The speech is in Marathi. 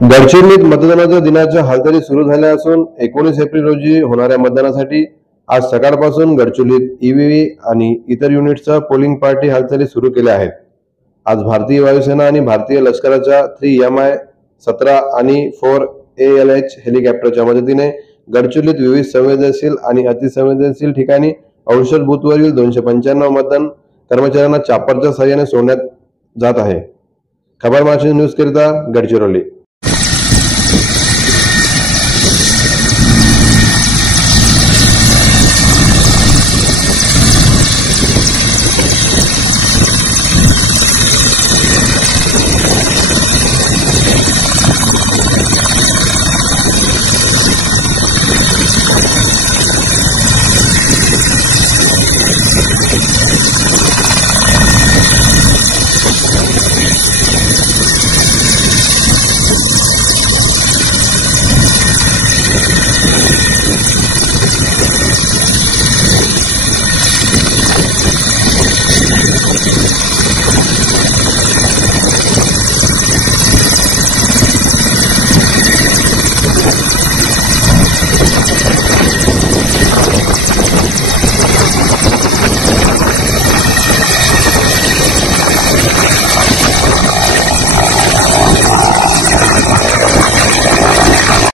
गडचिरोलीत मतदानाच्या दिनाच्या हालचाली सुरू झाल्या असून 19 एप्रिल रोजी होणाऱ्या मतदानासाठी आज सकाळपासून गडचिरोलीत ईव्हीव्ही आणि इतर युनिट्सच्या पोलिंग पार्टी हालचाली सुरू केल्या आहेत। आज भारतीय वायुसेना आणि भारतीय लष्कराच्या 3Mi-17 आणि 4ALH हेलिकॉप्टरच्या मदतीने गडचिरोलीत विविध संवेदनशील आणि अतिसंवेदनशील ठिकाणी औषध बूथवरील 295 मतदान कर्मचाऱ्यांना चापरच्या सहाय्याने सोडण्यात जात आहे। खबर महाराष्ट्र न्यूज करिता गडचिरोली।